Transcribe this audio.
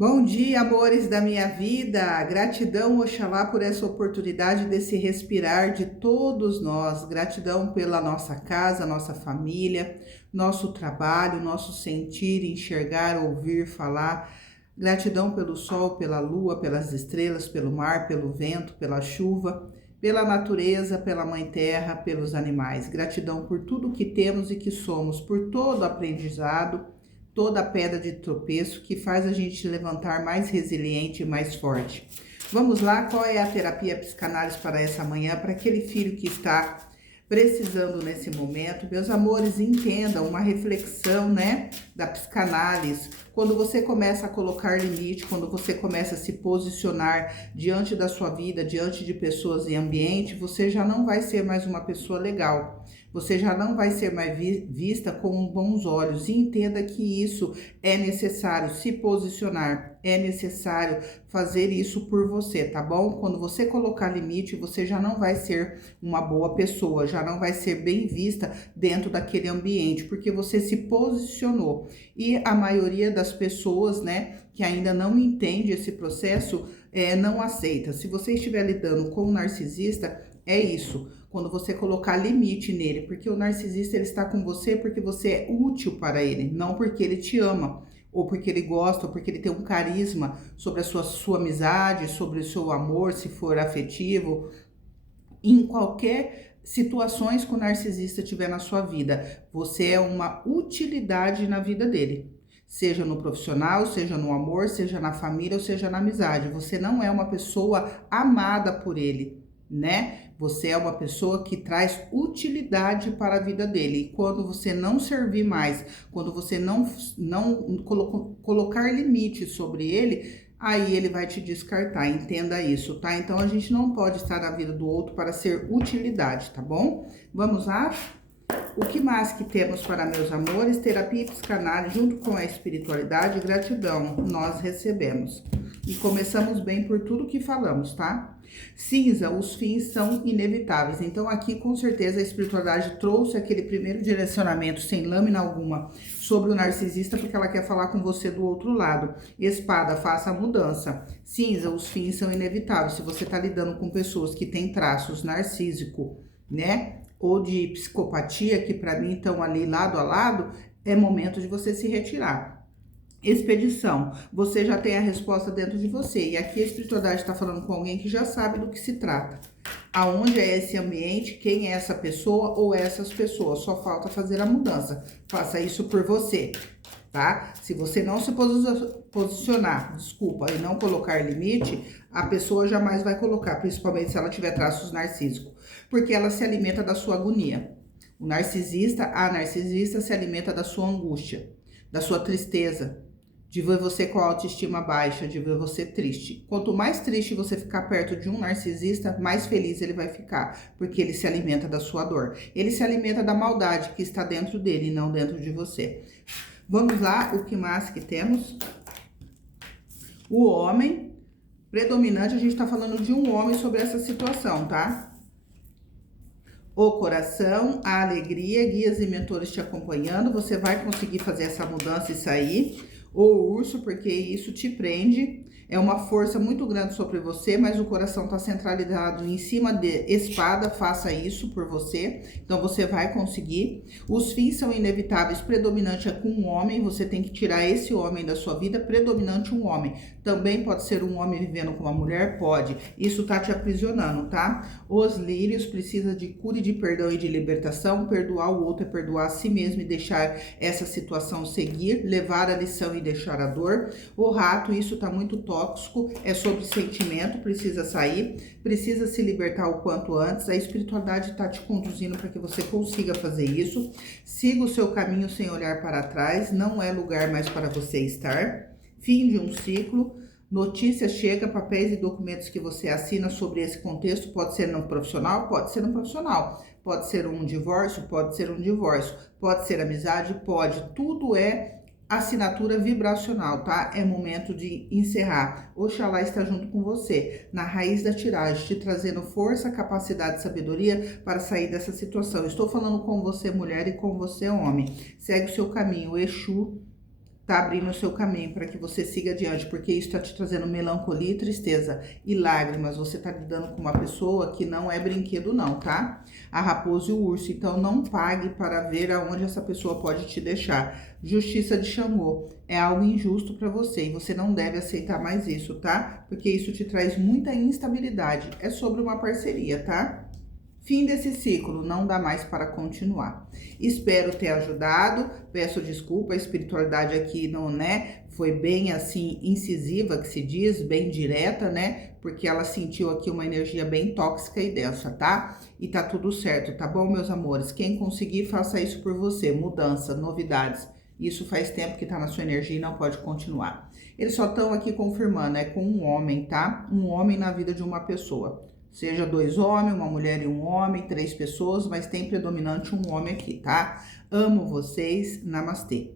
Bom dia, amores da minha vida. Gratidão, Oxalá, por essa oportunidade desse respirar de todos nós. Gratidão pela nossa casa, nossa família, nosso trabalho, nosso sentir, enxergar, ouvir, falar. Gratidão pelo sol, pela lua, pelas estrelas, pelo mar, pelo vento, pela chuva, pela natureza, pela mãe terra, pelos animais. Gratidão por tudo que temos e que somos, por todo aprendizado, toda pedra de tropeço que faz a gente levantar mais resiliente e mais forte. Vamos lá, qual é a terapia psicanálise para essa manhã, para aquele filho que está precisando nesse momento? Meus amores, entendam uma reflexão, né, da psicanálise. Quando você começa a colocar limite, quando você começa a se posicionar diante da sua vida, diante de pessoas e ambiente, você já não vai ser mais uma pessoa legal. Você já não vai ser mais vista com bons olhos. E entenda que isso é necessário, se posicionar, é necessário fazer isso por você, tá bom? Quando você colocar limite, você já não vai ser uma boa pessoa, já não vai ser bem vista dentro daquele ambiente, porque você se posicionou. E a maioria das pessoas, né, que ainda não entende esse processo, não aceita. Se você estiver lidando com um narcisista, é isso. Quando você colocar limite nele, porque o narcisista ele está com você porque você é útil para ele, não porque ele te ama, ou porque ele gosta, ou porque ele tem um carisma sobre a sua amizade, sobre o seu amor, se for afetivo. Em qualquer situações que o narcisista tiver na sua vida, você é uma utilidade na vida dele. Seja no profissional, seja no amor, seja na família ou seja na amizade. Você não é uma pessoa amada por ele, né? Você é uma pessoa que traz utilidade para a vida dele. E quando você não servir mais, quando você não colocar limites sobre ele, aí ele vai te descartar. Entenda isso, tá? Então a gente não pode estar na vida do outro para ser utilidade, tá bom? Vamos lá? O que mais que temos para meus amores? Terapia e psicanálise junto com a espiritualidade e gratidão nós recebemos. E começamos bem por tudo que falamos, tá? Cinza, os fins são inevitáveis. Então aqui com certeza a espiritualidade trouxe aquele primeiro direcionamento sem lâmina alguma sobre o narcisista, porque ela quer falar com você do outro lado. Espada, faça a mudança. Cinza, os fins são inevitáveis. Se você tá lidando com pessoas que têm traços narcísico, né? Ou de psicopatia, que para mim estão ali lado a lado, é momento de você se retirar. Expedição, você já tem a resposta dentro de você. E aqui a espiritualidade está falando com alguém que já sabe do que se trata. Aonde é esse ambiente, quem é essa pessoa ou essas pessoas. Só falta fazer a mudança. Faça isso por você, tá? Se você não se posicionar, e não colocar limite, a pessoa jamais vai colocar, principalmente se ela tiver traços narcísicos, porque ela se alimenta da sua agonia. O narcisista, a narcisista se alimenta da sua angústia, da sua tristeza, de ver você com a autoestima baixa, de ver você triste. Quanto mais triste você ficar perto de um narcisista, mais feliz ele vai ficar, porque ele se alimenta da sua dor. Ele se alimenta da maldade que está dentro dele e não dentro de você. Vamos lá, o que mais que temos? O homem predominante, a gente tá falando de um homem sobre essa situação, tá? O coração, a alegria, guias e mentores te acompanhando, você vai conseguir fazer essa mudança e sair. O urso, porque isso te prende, é uma força muito grande sobre você, mas o coração está centralizado em cima de espada, faça isso por você, então você vai conseguir. Os fins são inevitáveis, predominante é com um homem, você tem que tirar esse homem da sua vida, predominante um homem. Também pode ser um homem vivendo com uma mulher, pode, isso tá te aprisionando, tá? Os lírios precisa de cura e de perdão e de libertação, perdoar o outro é perdoar a si mesmo e deixar essa situação seguir, levar a lição e deixar a dor. O rato, isso tá muito tóxico, é sobre sentimento, precisa sair, precisa se libertar o quanto antes. A espiritualidade tá te conduzindo para que você consiga fazer isso. Siga o seu caminho sem olhar para trás, não é lugar mais para você estar. Fim de um ciclo. Notícias chega, papéis e documentos que você assina sobre esse contexto, pode ser no profissional, pode ser no profissional, pode ser um divórcio, pode ser um divórcio, pode ser amizade, pode, tudo é assinatura vibracional, tá? É momento de encerrar. Oxalá está junto com você, na raiz da tiragem, te trazendo força, capacidade e sabedoria para sair dessa situação. Estou falando com você, mulher, e com você, homem. Segue o seu caminho, Exu tá abrindo o seu caminho para que você siga adiante, porque isso tá te trazendo melancolia, tristeza e lágrimas. Você tá lidando com uma pessoa que não é brinquedo não, tá? A raposa e o urso, então não pague para ver aonde essa pessoa pode te deixar. Justiça de Xangô, é algo injusto para você e você não deve aceitar mais isso, tá? Porque isso te traz muita instabilidade. É sobre uma parceria, tá? Fim desse ciclo, não dá mais para continuar. Espero ter ajudado, peço desculpa, a espiritualidade aqui não, né, foi bem assim incisiva, que se diz, bem direta, né, porque ela sentiu aqui uma energia bem tóxica e densa, tá? E tá tudo certo, tá bom, meus amores? Quem conseguir, faça isso por você, mudança, novidades. Isso faz tempo que tá na sua energia e não pode continuar. Eles só estão aqui confirmando, é com um homem, tá? Um homem na vida de uma pessoa. Seja 2 homens, uma mulher e um homem, 3 pessoas, mas tem predominante um homem aqui, tá? Amo vocês, namastê.